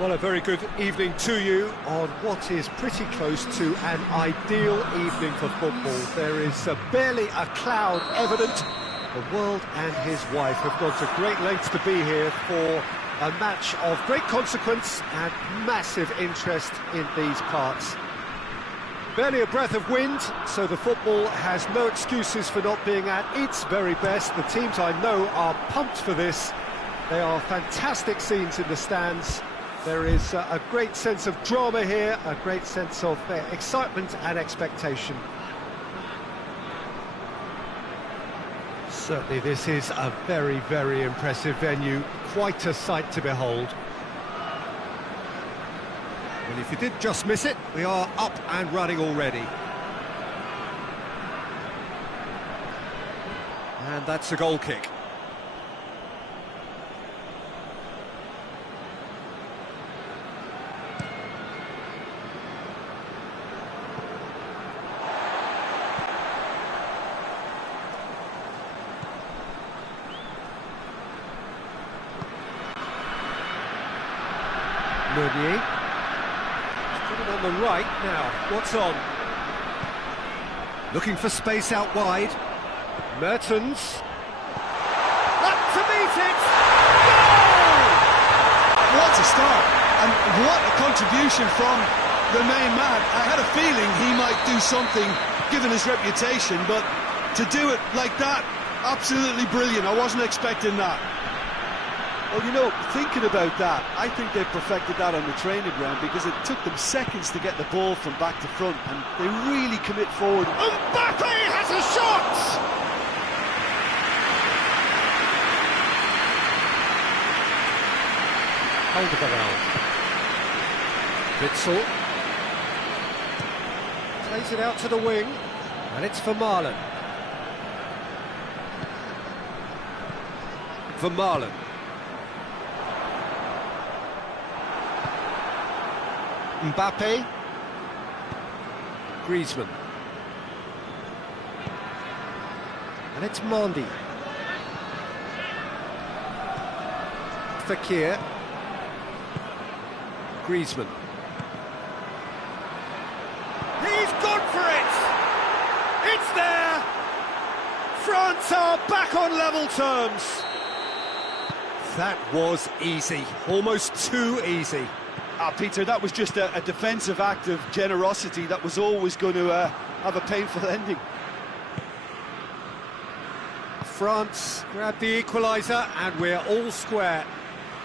Well, a very good evening to you on what is pretty close to an ideal evening for football. There is barely a cloud evident. The world and his wife have gone to great lengths to be here for a match of great consequence and massive interest in these parts. Barely a breath of wind, so the football has no excuses for not being at its very best. The teams I know are pumped for this. They are fantastic scenes in the stands. There is a great sense of drama here, a great sense of excitement and expectation. Certainly this is a very, very impressive venue, quite a sight to behold. Well, if you did just miss it, we are up and running already. And that's a goal kick. Meunier. Put it on the right now. What's on? Looking for space out wide. Mertens. Up to meet it! Goal! What a start, and what a contribution from the main man. I had a feeling he might do something, given his reputation, but to do it like that, absolutely brilliant. I wasn't expecting that. Well, you know, thinking about that, I think they've perfected that on the training ground because it took them seconds to get the ball from back to front, and they really commit forward. Mbappe has a shot! Hold the around. Witsel. Plays it out to the wing, and it's for Marlon. For Marlon. Mbappe, Griezmann, and it's Mendy, Fekir, Griezmann. He's gone for it! It's there! France are back on level terms. That was easy, almost too easy. Peter, that was just a defensive act of generosity that was always going to have a painful ending. France grabbed the equaliser and we're all square.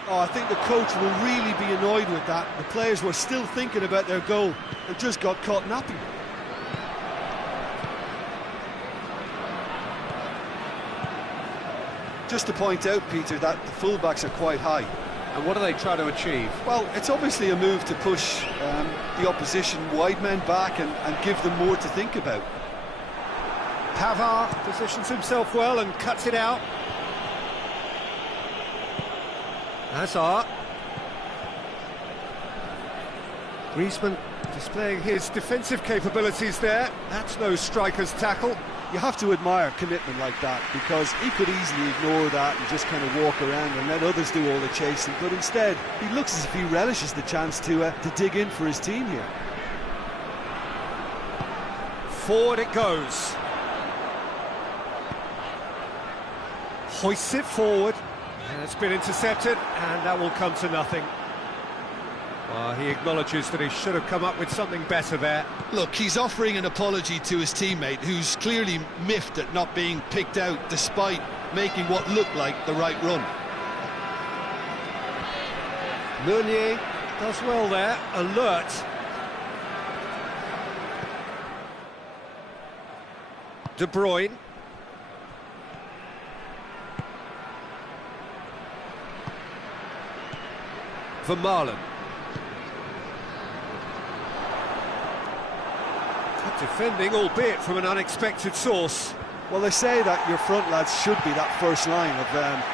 Oh, I think the coach will really be annoyed with that. The players were still thinking about their goal and just got caught napping. Just to point out, Peter, that the fullbacks are quite high. And what are they trying to achieve? Well, it's obviously a move to push the opposition wide men back and give them more to think about. Pavard positions himself well and cuts it out. Hazard. Griezmann displaying his defensive capabilities there. That's no striker's tackle. You have to admire commitment like that, because he could easily ignore that and just kind of walk around and let others do all the chasing, but instead he looks as if he relishes the chance to dig in for his team here. Forward it goes. Hoists it forward, and it's been intercepted, and that will come to nothing. He acknowledges that he should have come up with something better there. Look, he's offering an apology to his teammate, who's clearly miffed at not being picked out despite making what looked like the right run. Meunier does well there, alert. De Bruyne. For Marlon. Defending, albeit from an unexpected source. Well, they say that your front lads should be that first line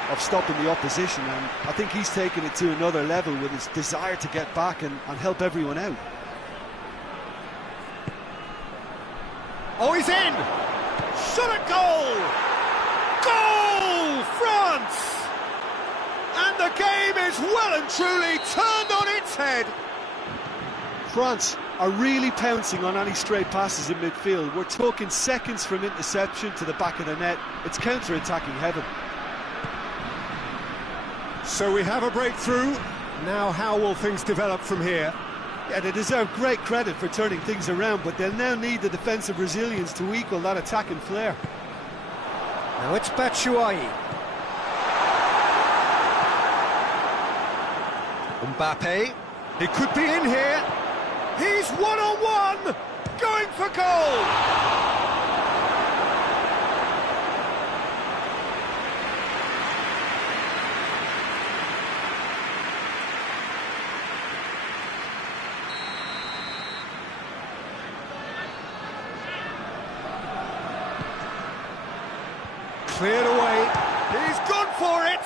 of stopping the opposition, and I think he's taken it to another level with his desire to get back and help everyone out. Oh, he's in! Shot at goal! Goal! France! And the game is well and truly turned on its head. France are really pouncing on any stray passes in midfield. We're talking seconds from interception to the back of the net. It's counter-attacking heaven. So we have a breakthrough. Now how will things develop from here? Yeah, they deserve great credit for turning things around, but they'll now need the defensive resilience to equal that attacking flair. Now it's Batshuayi. Mbappe. He could be in here. He's one-on-one, going for goal! Cleared away. He's gone for it!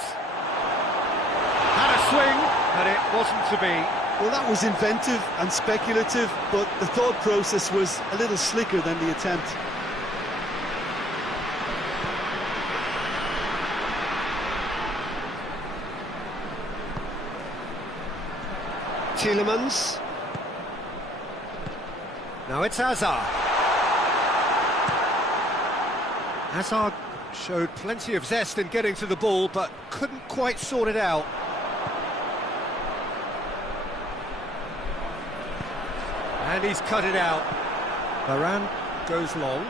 Had a swing, but it wasn't to be. Well, that was inventive and speculative, but the thought process was a little slicker than the attempt. Tielemans. Now it's Hazard. Hazard showed plenty of zest in getting to the ball, but couldn't quite sort it out. And he's cut it out. Varane goes long.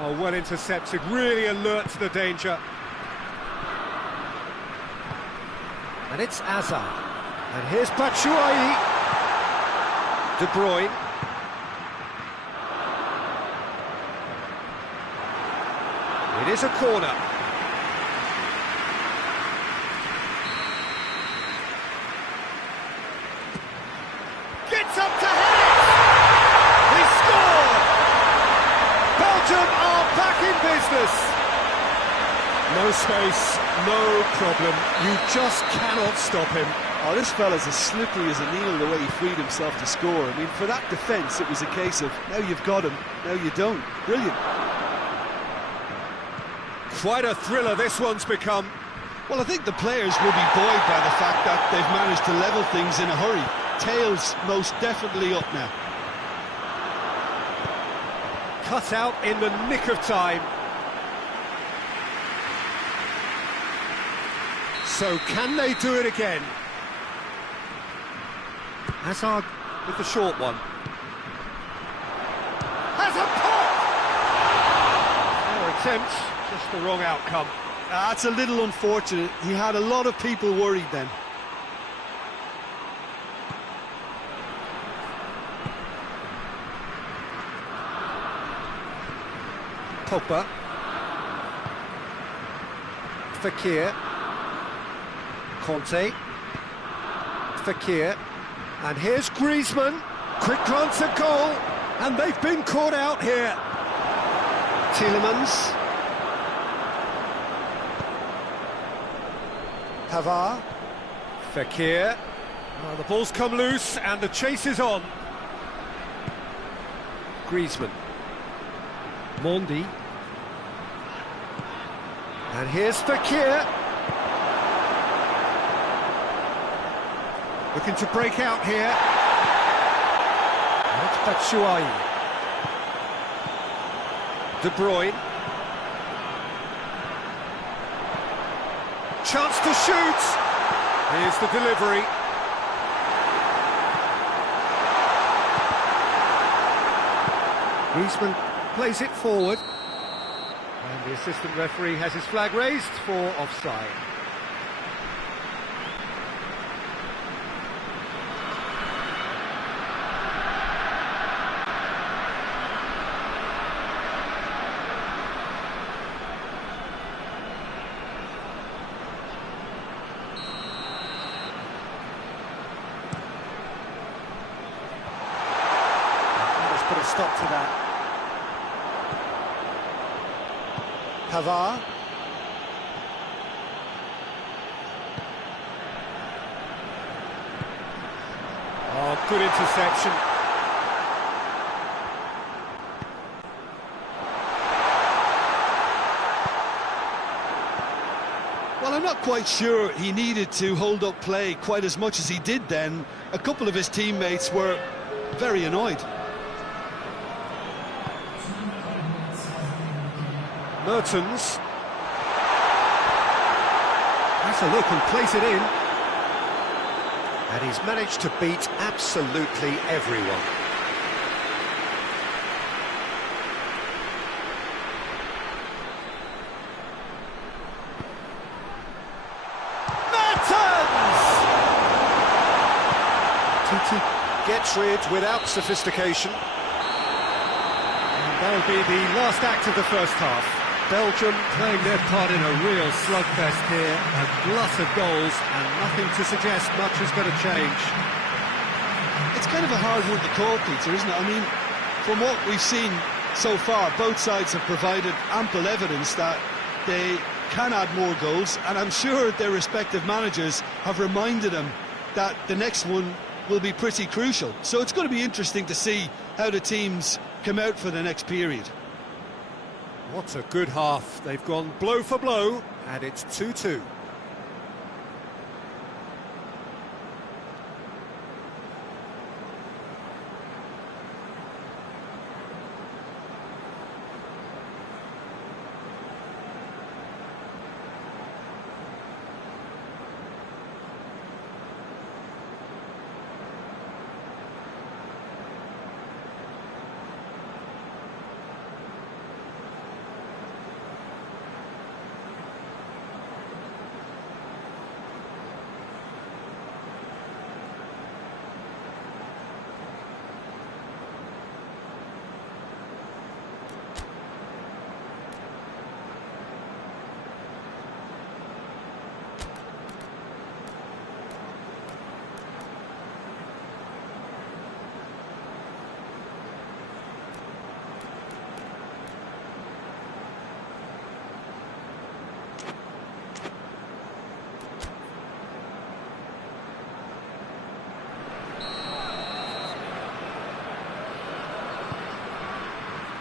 Oh, well intercepted, really alert to the danger. And it's Hazard. And here's Batshuayi. De Bruyne. It is a corner. Gets up to head it! He scored! Belgium are back in business. No space, no problem. You just cannot stop him. Oh, this fella's as slippery as a needle the way he freed himself to score. I mean, for that defence, it was a case of, now you've got him, now you don't. Brilliant. Quite a thriller this one's become. Well, I think the players will be buoyed by the fact that they've managed to level things in a hurry. Tails most definitely up now. Cut out in the nick of time. So can they do it again? Hazard with the short one. Has a pop! Fair attempt, just the wrong outcome. That's a little unfortunate. He had a lot of people worried then. Pogba. Fekir. Conte. Fekir. And here's Griezmann. Quick glance at goal. And they've been caught out here. Tielemans. Pavard. Fekir. Oh, the ball's come loose and the chase is on. Griezmann. Mondi. And here's Fekir. Looking to break out here. And it's Batshuayi. De Bruyne. Chance to shoot. Here's the delivery. Griezmann plays it forward. And the assistant referee has his flag raised for offside. Put a stop to that. Pavard. Oh, good interception. Well, I not quite sure he needed to hold up play quite as much as he did then. A couple of his teammates were very annoyed. Mertens. Has a look and plays it in. And he's managed to beat absolutely everyone. Gets rid without sophistication. And that'll be the last act of the first half. Belgium playing their part in a real slugfest here, a glut of goals, and nothing to suggest much is going to change. It's kind of a hard one to call, Peter, isn't it? I mean, from what we've seen so far, both sides have provided ample evidence that they can add more goals, and I'm sure their respective managers have reminded them that the next one will be pretty crucial. So it's going to be interesting to see how the teams come out for the next period. What a good half. They've gone blow for blow, and it's 2-2.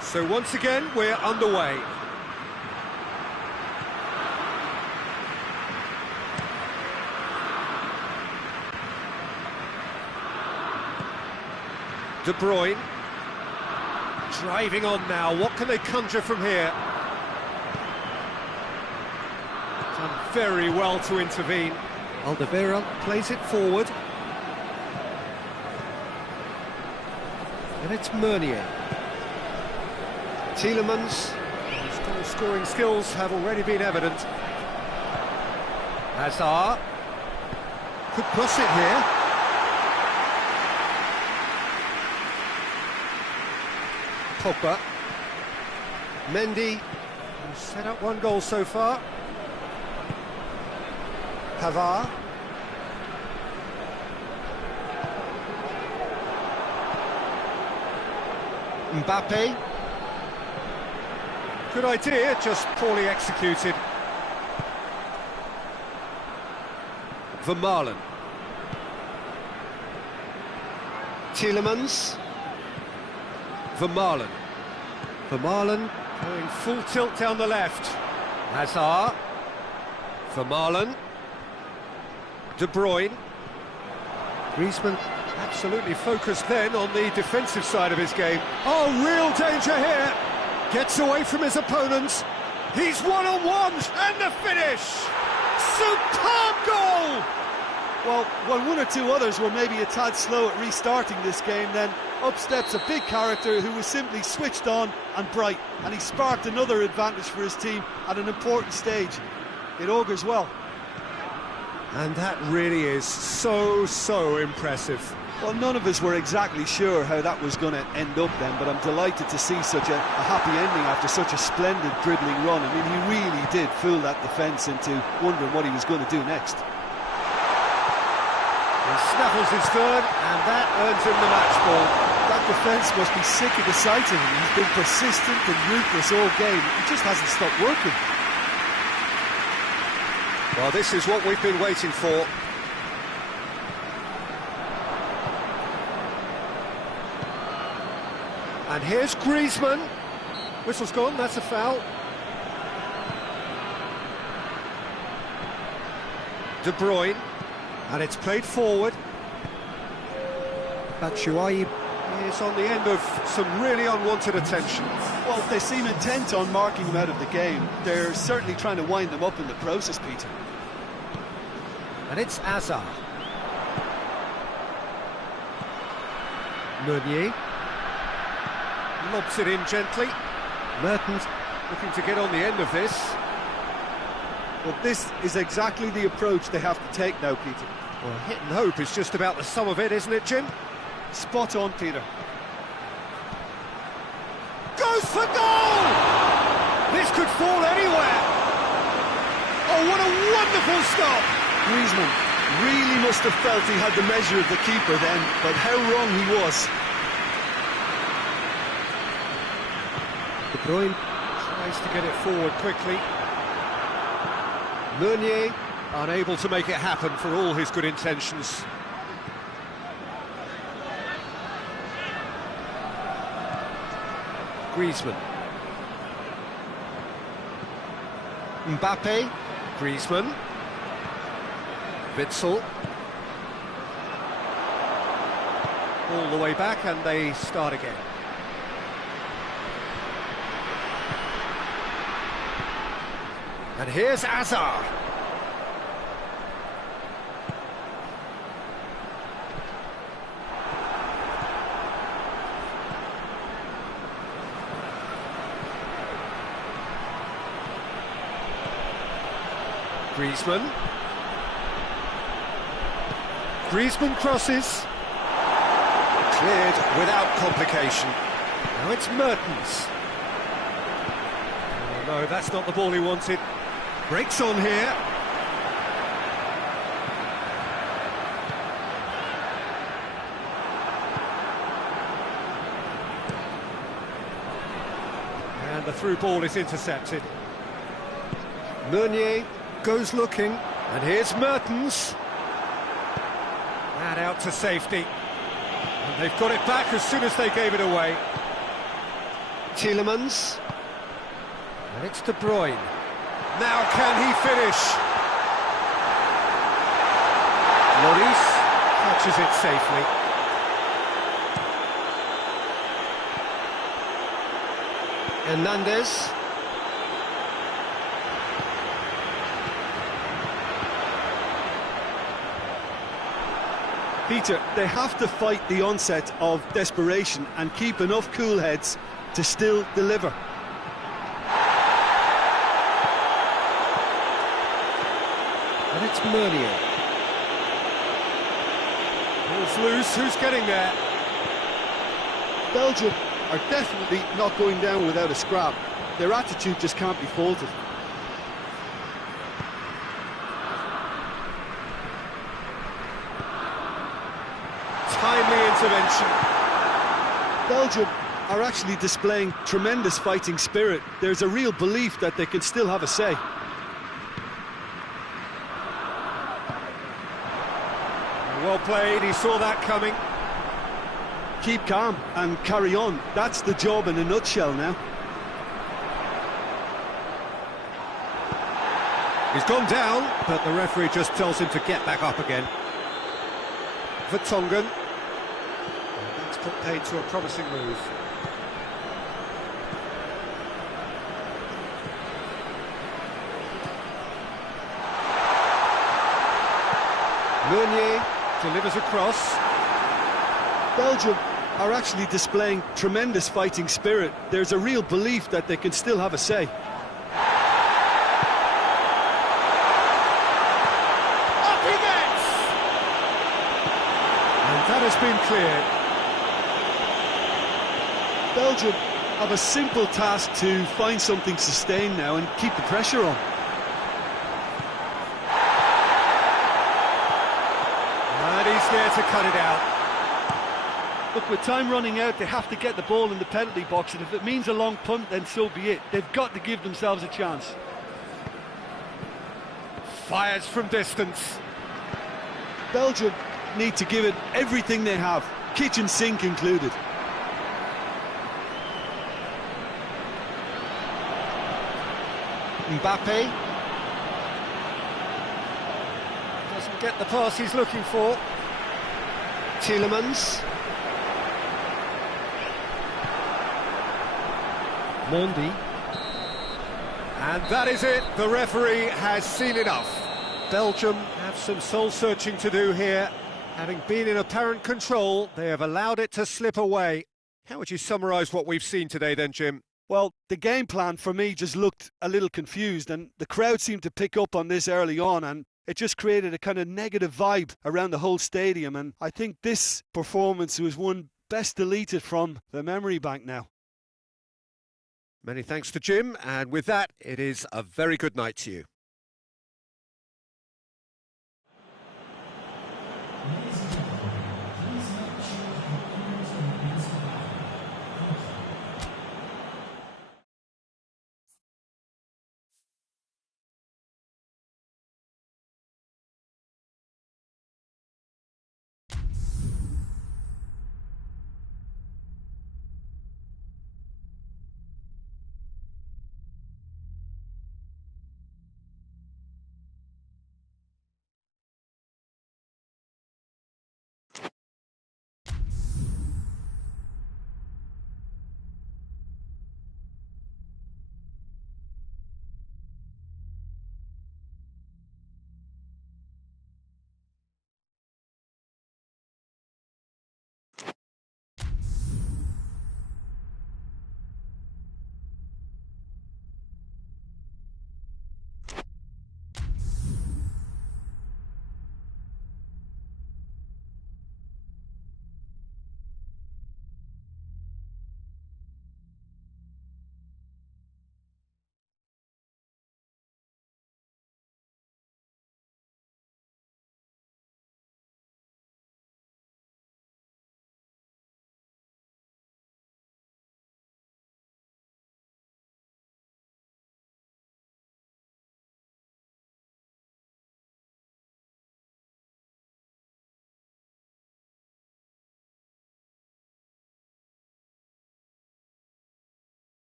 So once again, we're underway. De Bruyne. Driving on now. What can they conjure from here? Done very well to intervene. Alderweireld plays it forward. And it's Meunier. Tielemans, his goal-scoring skills have already been evident. Hazard could cross it here. Pogba. Mendy, who's set up one goal so far. Pavard. Mbappe. Good idea, just poorly executed. Vermaelen. Tielemans. Vermaelen. Vermaelen going full tilt down the left. Hazard. Vermaelen. De Bruyne. Griezmann absolutely focused then on the defensive side of his game. Oh, real danger here. Gets away from his opponents. He's one-on-one, and the finish! Superb goal! Well, while one or two others were maybe a tad slow at restarting this game, then up steps a big character who was simply switched on and bright, and he sparked another advantage for his team at an important stage. It augurs well. And that really is so impressive. Well, none of us were exactly sure how that was going to end up then, but I'm delighted to see such a happy ending after such a splendid dribbling run. I mean, he really did fool that defence into wondering what he was going to do next. He snaffles his third, and that earns him the match ball. That defence must be sick of the sight of him. He's been persistent and ruthless all game. He just hasn't stopped working. Well, this is what we've been waiting for. And here's Griezmann. Whistle's gone, that's a foul. De Bruyne, and it's played forward. Batshuayi is on the end of some really unwanted attention. Well, they seem intent on marking him out of the game. They're certainly trying to wind them up in the process, Peter. And it's Azar. Meunier lobs it in gently. Mertens looking to get on the end of this. Well, this is exactly the approach they have to take now, Peter. Well, hit and hope is just about the sum of it, isn't it, Jim? Spot on, Peter. Goes for goal! This could fall anywhere. Oh, what a wonderful stop! Griezmann really must have felt he had the measure of the keeper then, but how wrong he was. De Bruyne tries to get it forward quickly. Meunier unable to make it happen for all his good intentions. Griezmann. Mbappe. Griezmann. Witsel. All the way back and they start again. And here's Azar. Griezmann. Griezmann crosses. Cleared without complication. Now it's Mertens. Oh no, that's not the ball he wanted. Breaks on here. And the through ball is intercepted. Meunier goes looking, and here's Mertens. And out to safety. And they've got it back as soon as they gave it away. Tielemans. And it's De Bruyne. Now can he finish? Lloris catches it safely. Hernandez. Peter, they have to fight the onset of desperation and keep enough cool heads to still deliver. And it's Meunier. Ball's loose, who's getting there? Belgium are definitely not going down without a scrap. Their attitude just can't be faulted. Timely intervention. Belgium are actually displaying tremendous fighting spirit. There's a real belief that they can still have a say. Well played, he saw that coming. Keep calm and carry on. That's the job in a nutshell now. He's gone down, but the referee just tells him to get back up again. Vertonghen. That's put paid to a promising move. Meunier delivers across. Belgium are actually displaying tremendous fighting spirit. There's a real belief that they can still have a say. Up he gets! And that has been cleared. Belgium have a simple task to find something sustained now and keep the pressure on. And he's there to cut it out. Look, with time running out, they have to get the ball in the penalty box, and if it means a long punt, then so be it. They've got to give themselves a chance. Fires from distance. Belgium need to give it everything they have, kitchen sink included. Mbappe. Doesn't get the pass he's looking for. Tielemans. Mondi. And that is it. The referee has seen enough. Belgium have some soul-searching to do here. Having been in apparent control, they have allowed it to slip away. How would you summarise what we've seen today then, Jim? Well, the game plan for me just looked a little confused, and the crowd seemed to pick up on this early on, and it just created a kind of negative vibe around the whole stadium, and I think this performance was one best deleted from the memory bank now. Many thanks to Jim, and with that, it is a very good night to you.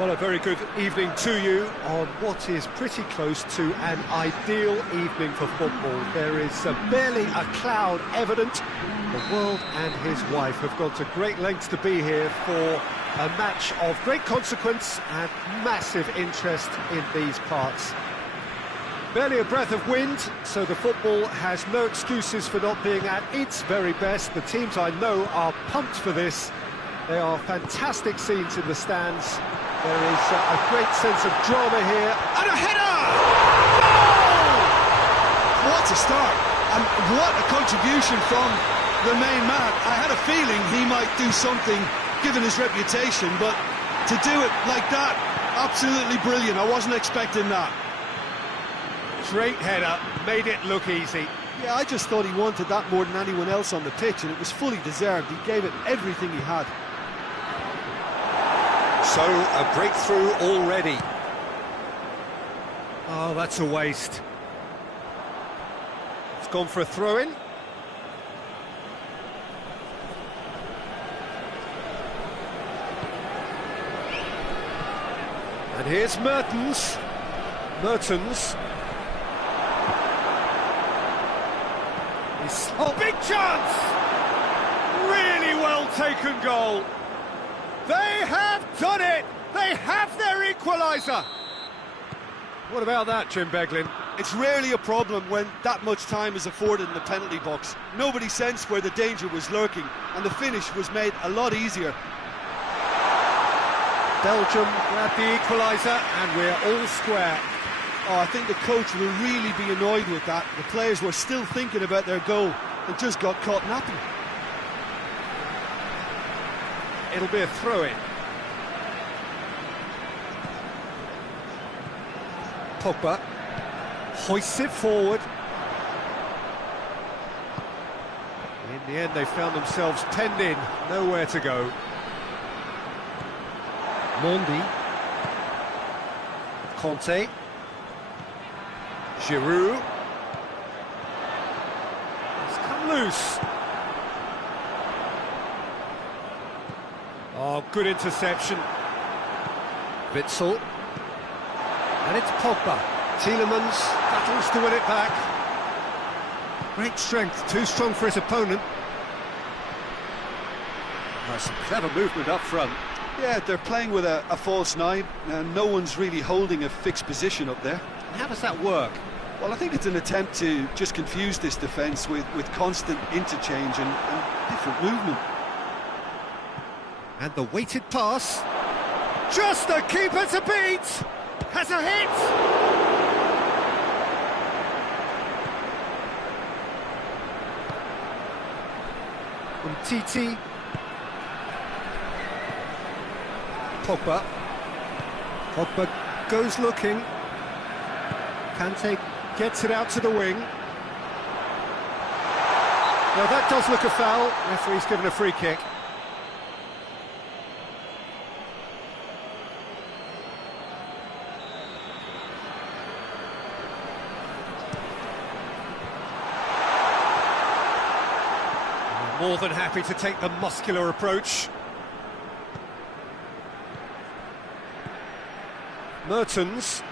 Well, a very good evening to you on what is pretty close to an ideal evening for football. There is barely a cloud evident. The world and his wife have gone to great lengths to be here for a match of great consequence and massive interest in these parts. Barely a breath of wind, so the football has no excuses for not being at its very best. The teams I know are pumped for this. They are fantastic scenes in the stands. There is a great sense of drama here. And a header! Goal! What a start, and what a contribution from the main man. I had a feeling he might do something, given his reputation, but to do it like that, absolutely brilliant. I wasn't expecting that. Great header, made it look easy. Yeah, I just thought he wanted that more than anyone else on the pitch, and it was fully deserved. He gave it everything he had. So, a breakthrough already. Oh, that's a waste. It's gone for a throw-in. And here's Mertens. Oh, big chance! Really well taken goal. They have done it! They have their equaliser! What about that, Jim Beglin? It's rarely a problem when that much time is afforded in the penalty box. Nobody sensed where the danger was lurking, and the finish was made a lot easier. Belgium grab the equaliser, and we're all square. Oh, I think the coach will really be annoyed with that. The players were still thinking about their goal and just got caught napping. It'll be a throw-in. Pogba hoists it forward. In the end, they found themselves penned in, nowhere to go. Mondi. Conte. Giroud. It's come loose. Oh, good interception. Witsel. And it's Pogba. Tielemans battles to win it back. Great strength, too strong for his opponent. Some clever movement up front. Yeah, they're playing with a false nine, and no one's really holding a fixed position up there. How does that work? Well, I think it's an attempt to just confuse this defence with constant interchange and different movement. And the weighted pass. Just the keeper to beat! Has a hit! Umtiti. Pogba goes looking. Kante gets it out to the wing. Now that does look a foul. Referee's given a free kick. More than happy to take the muscular approach. Mertens.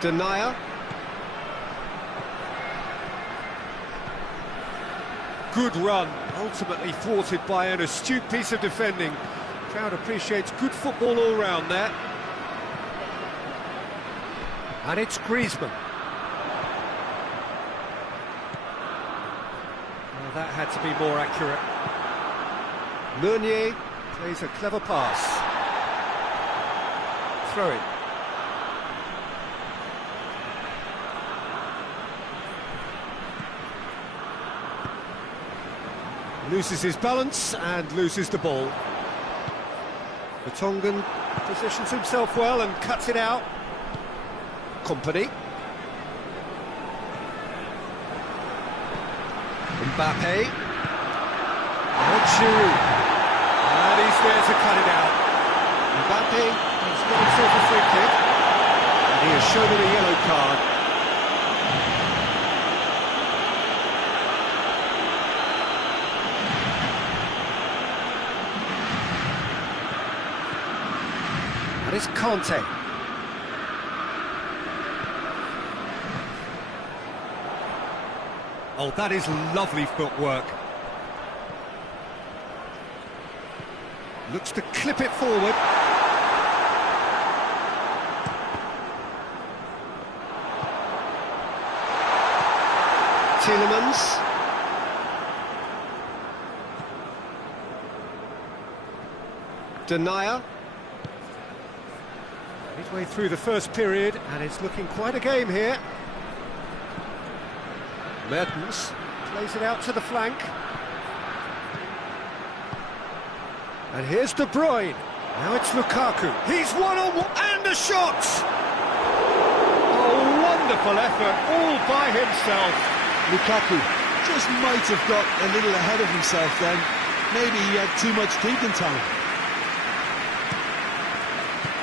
Denier. Good run, ultimately thwarted by an astute piece of defending. Crowd appreciates good football all round there. And it's Griezmann. Well, that had to be more accurate. Meunier plays a clever pass. Throw it. Loses his balance and loses the ball. Vertonghen positions himself well and cuts it out. Company. Mbappe. And Giroud. And he's there to cut it out. Mbappe has got himself a free kick. And he has shown him a yellow card. And it's Conte. Oh, that is lovely footwork. Looks to clip it forward. Tielemans. Denier. Midway through the first period, and it's looking quite a game here. Mertens. Plays it out to the flank. And here's De Bruyne. Now it's Lukaku. He's one-on-one, and a shot! Oh, wonderful effort, all by himself. Lukaku just might have got a little ahead of himself then. Maybe he had too much thinking time.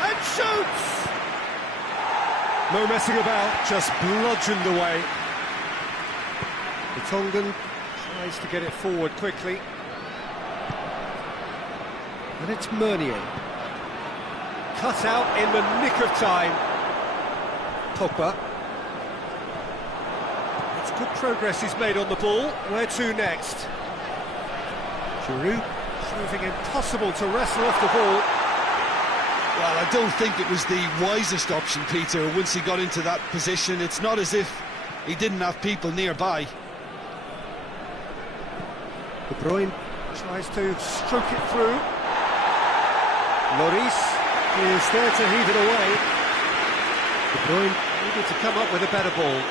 And shoots! No messing about, just bludgeoned away. The Tongan tries to get it forward quickly. And it's Meunier. Cut out in the nick of time. Pogba. It's good progress he's made on the ball. Where to next? Giroud. Proving impossible to wrestle off the ball. Well, I don't think it was the wisest option, Peter, once he got into that position. It's not as if he didn't have people nearby. De Bruyne Tries to stroke it through. Lloris Is there to heave it away. De Bruyne Needed to come up with a better ball.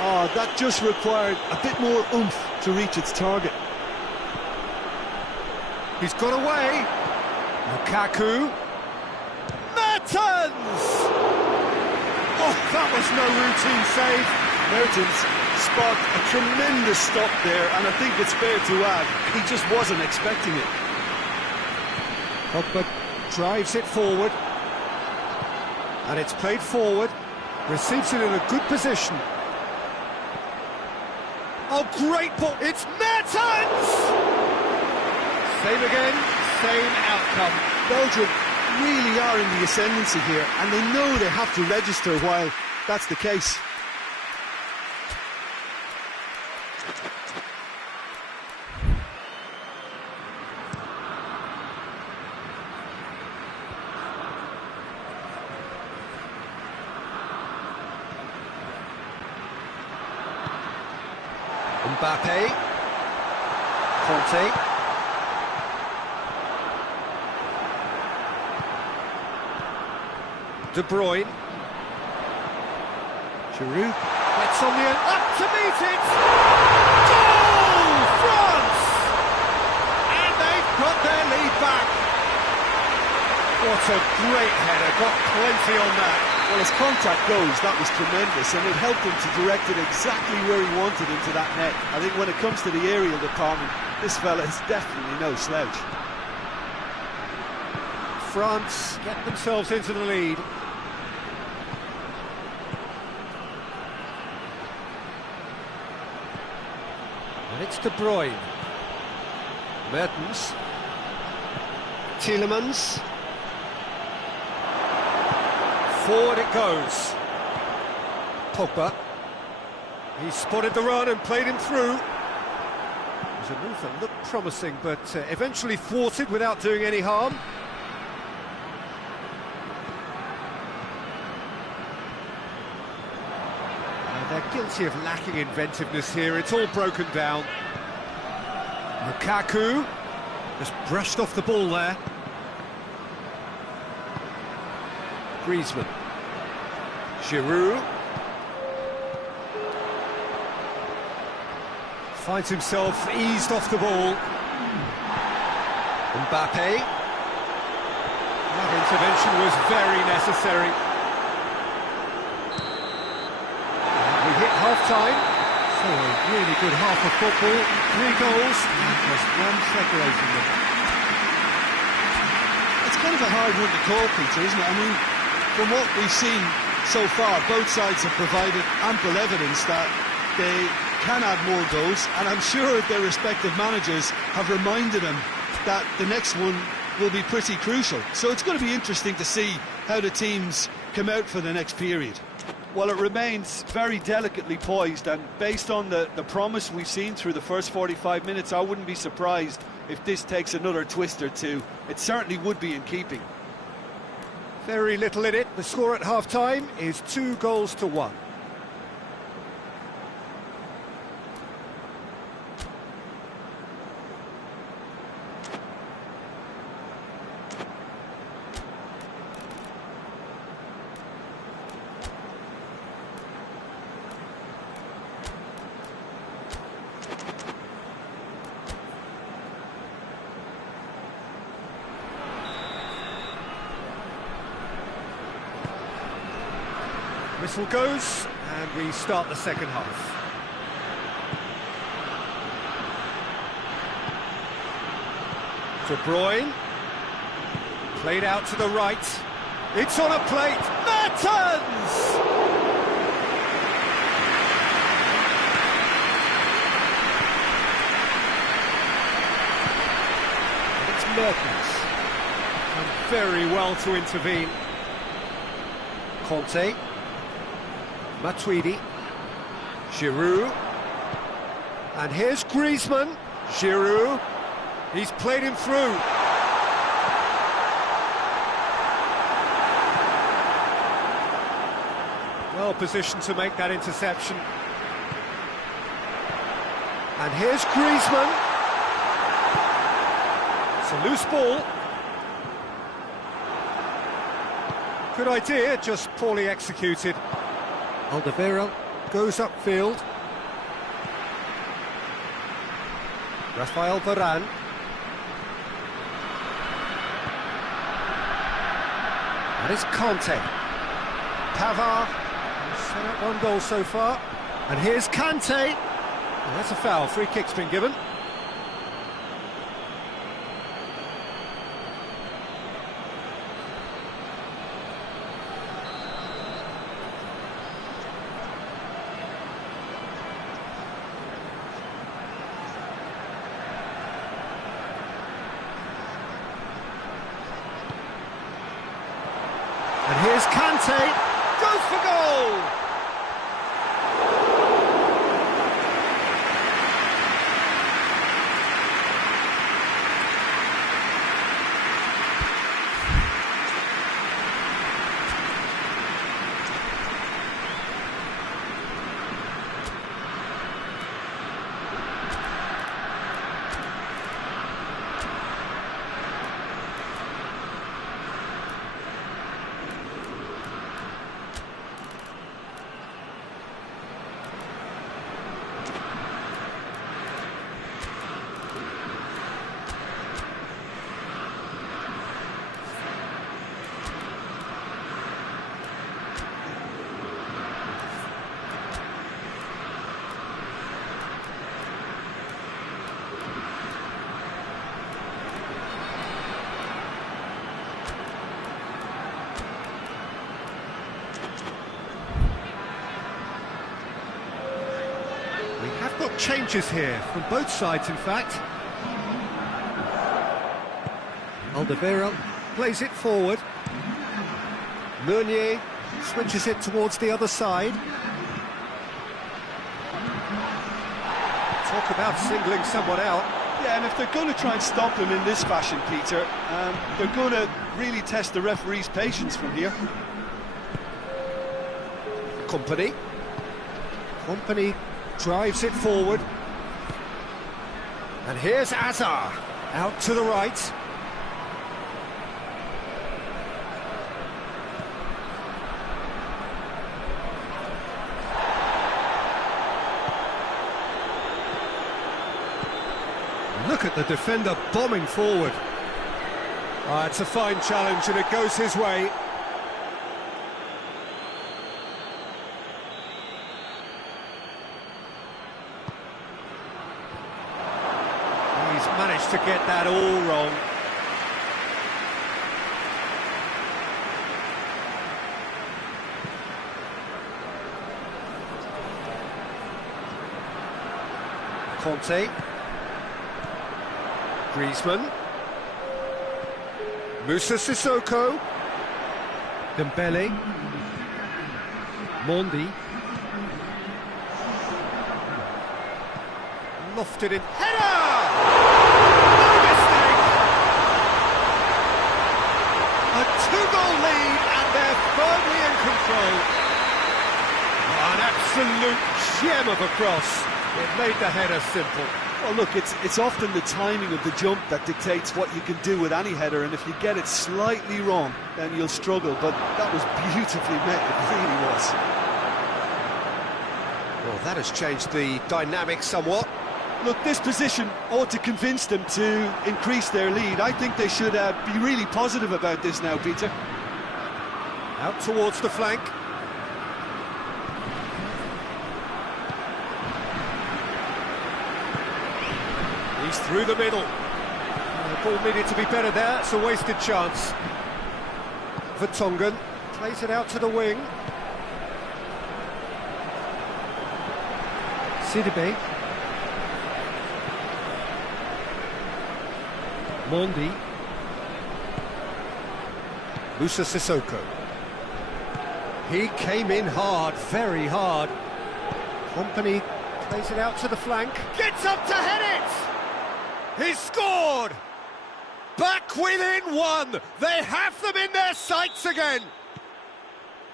Oh, that just required a bit more oomph to reach its target. He's got away. Lukaku. Mertens! Oh, that was no routine save. Mertens sparked a tremendous stop there, and I think it's fair to add, he just wasn't expecting it. Pogba drives it forward. And it's played forward. Receives it in a good position. Oh, great ball. It's Mertens! Same again, same outcome. Belgium really are in the ascendancy here, and they know they have to register while that's the case. Mbappe. Conte. De Bruyne. Giroud Gets on the end, up to meet it! Goal! France! And they've got their lead back. What a great header, got plenty on that. Well, as contact goes, that was tremendous, and it helped him to direct it exactly where he wanted into that net. I think when it comes to the aerial department, this fella is definitely no slouch. France get themselves into the lead. And it's De Bruyne. Mertens. Tielemans. Forward it goes. Pogba. He spotted the run and played him through. It was a move that looked promising, but eventually thwarted without doing any harm. They're guilty of lacking inventiveness here. It's all broken down. Lukaku just brushed off the ball there. Griezmann. Giroud. Finds himself eased off the ball. Mbappe. That intervention was very necessary. We hit half-time. So a really good half of football. 3 goals and just one separating them. It's kind of a hard one to call, Peter, isn't it? I mean, from what we've seen so far, both sides have provided ample evidence that they can add more goals, and I'm sure their respective managers have reminded them that the next one will be pretty crucial. So it's going to be interesting to see how the teams come out for the next period. Well, it remains very delicately poised, and based on the promise we've seen through the first 45 minutes, I wouldn't be surprised if this takes another twist or two. It certainly would be in keeping. Very little in it. The score at half-time is 2-1. Whistle goes, and we start the second half. De Bruyne, played out to the right. It's on a plate. Mertens! It's Mertens. And very well to intervene. Conte. Matuidi, Giroud, and here's Griezmann. Giroud, he's played him through. Well positioned to make that interception. And here's Griezmann. It's a loose ball. Good idea, just poorly executed. Alderweireld goes upfield. Rafael Varane. That is Conte. Pavard set up one goal so far. And here's Kante. Well, that's a foul. Free kick's been given. And here's Kante, goes for goal! Got changes here from both sides, in fact. Alderweireld plays it forward. Meunier switches it towards the other side. Talk about singling someone out. Yeah, and if they're going to try and stop him in this fashion, Peter, they're going to really test the referee's patience from here. Company drives it forward. And here's Azar, out to the right. Look at the defender bombing forward. It's a fine challenge and it goes his way. Managed to get that all wrong. Conte. Griezmann. Moussa Sissoko. Dembele. Mondi. Lofted in. Header! No mistake! A two-goal lead and they're firmly in control. An absolute gem of a cross. It made the header simple. Well, look, it's often the timing of the jump that dictates what you can do with any header, and if you get it slightly wrong, then you'll struggle. But that was beautifully met, it really was. Well, that has changed the dynamic somewhat. Look, this position ought to convince them to increase their lead. I think they should be really positive about this now, Peter. Out towards the flank. He's through the middle. The ball needed to be better there. It's a wasted chance. Vertonghen plays it out to the wing. Sidibe. Mondi. Musa Sissoko. He came in hard, very hard. Company plays it out to the flank. Gets up to head it! He's scored! Back within one! They have them in their sights again!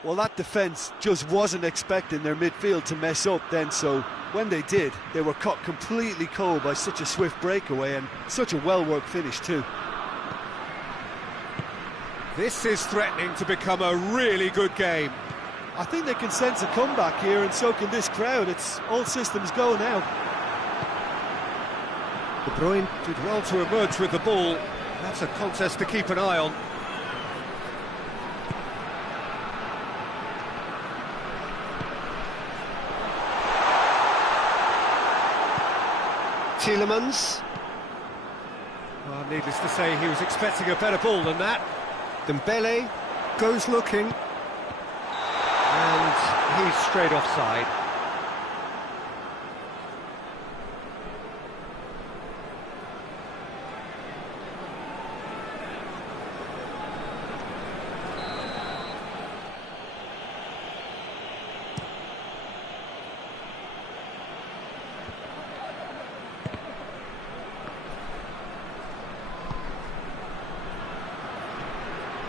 Well, that defence just wasn't expecting their midfield to mess up then, so when they did, they were caught completely cold by such a swift breakaway and such a well-worked finish too. This is threatening to become a really good game. I think they can sense a comeback here, and so can this crowd. It's all systems go now. De Bruyne did well to emerge with the ball. That's a contest to keep an eye on. Tielemans. Well, needless to say, he was expecting a better ball than that. Dembele goes looking. And he's straight offside.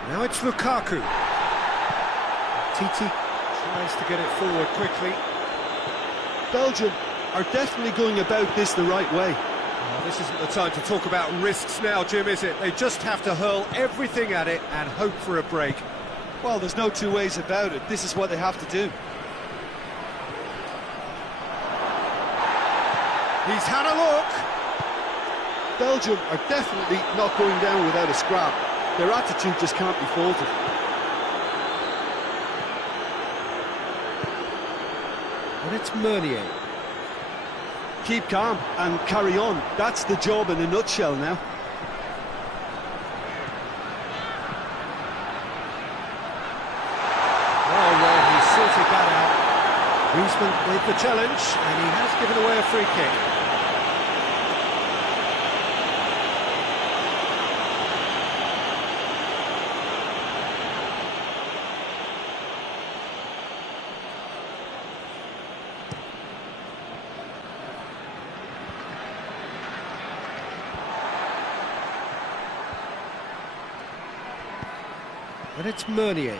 Now it's Lukaku. Titi tries to get it forward quickly. Belgium are definitely going about this the right way. Well, this isn't the time to talk about risks now, Jim, is it? They just have to hurl everything at it and hope for a break. Well, there's no two ways about it. This is what they have to do. He's had a look. Belgium are definitely not going down without a scrap. Their attitude just can't be faulted. And it's Meunier. Keep calm and carry on. That's the job in a nutshell now. Oh, well, he sorted that out. Griezmann with the challenge, and he has given away a free kick. And it's Meunier.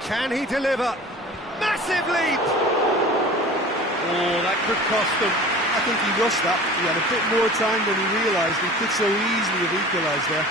Can he deliver? Massive leap! Oh, that could cost them. I think he rushed that. He had a bit more time than he realised. He could so easily have equalised there.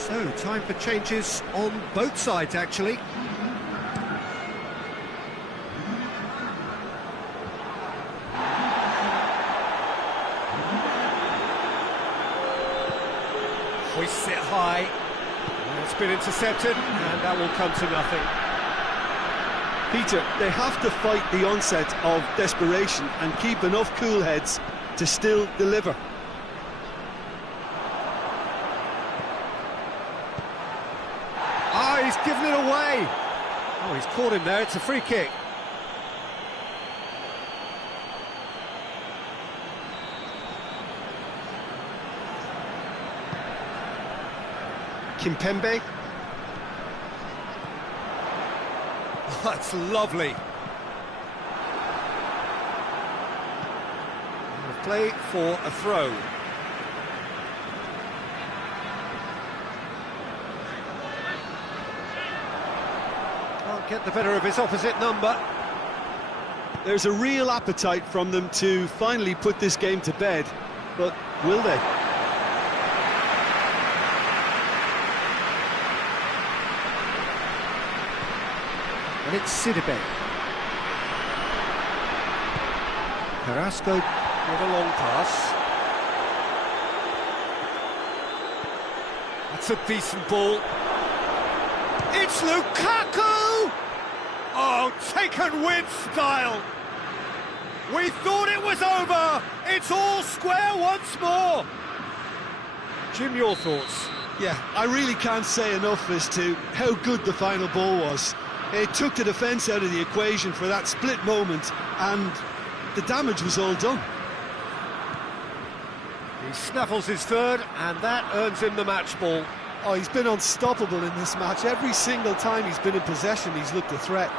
So, time for changes on both sides, actually. Hoists it high. It's been intercepted, and that will come to nothing. Peter, they have to fight the onset of desperation and keep enough cool heads to still deliver. Oh, he's given it away. Oh, he's caught him there. It's a free kick. Kimpembe. Oh, that's lovely. And a play for a throw. Can't get the better of his opposite number. There's a real appetite from them to finally put this game to bed, but will they? And it's Sidibé. Carrasco with a long pass. That's a decent ball. It's Lukaku! Oh, taken with style. We thought it was over. It's all square once more. Jim, your thoughts? Yeah, I really can't say enough as to how good the final ball was. It took the defence out of the equation for that split moment, and the damage was all done. He snaffles his third, and that earns him the match ball. Oh, he's been unstoppable in this match. Every single time he's been in possession, he's looked a threat.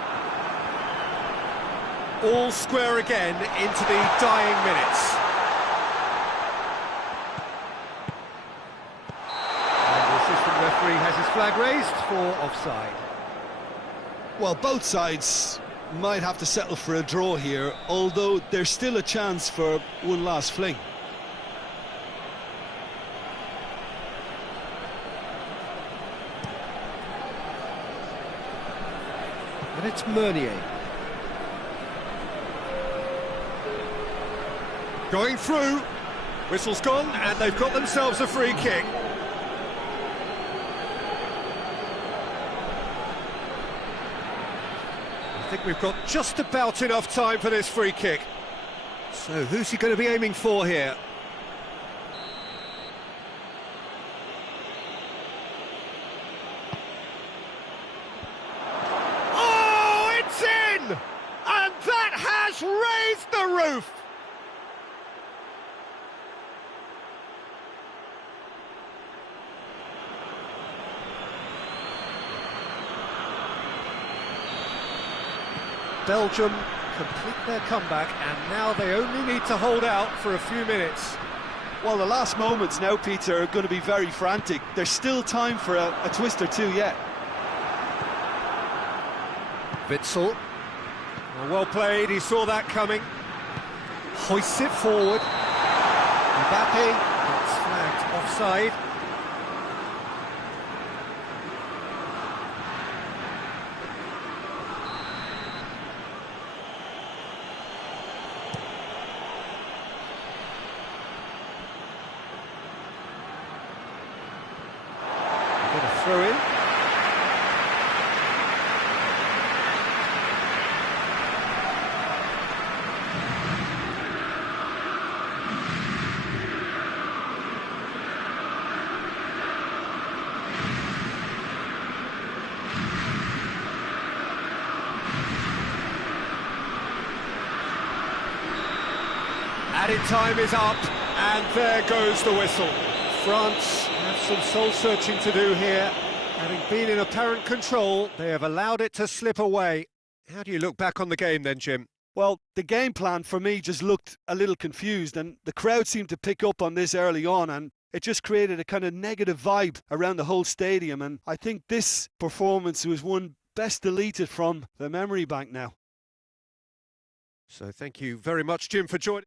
All square again into the dying minutes. And the assistant referee has his flag raised for offside. Well, both sides might have to settle for a draw here, although there's still a chance for one last fling. And it's Meunier. Going through. Whistle's gone, and they've got themselves a free kick. I think we've got just about enough time for this free kick. So who's he going to be aiming for here? Oh, it's in! And that has raised the roof! Belgium complete their comeback, and now they only need to hold out for a few minutes. Well, the last moments now, Peter, are going to be very frantic. There's still time for a twist or two yet. Witsel. Well played, he saw that coming. Hoists it forward. Mbappe gets flagged offside. Throw in. Added time is up, and there goes the whistle. France have some soul-searching to do here. Having been in apparent control, they have allowed it to slip away. How do you look back on the game then, Jim? Well, the game plan for me just looked a little confused, and the crowd seemed to pick up on this early on, and it just created a kind of negative vibe around the whole stadium, and I think this performance was one best deleted from the memory bank now. So thank you very much, Jim, for joining.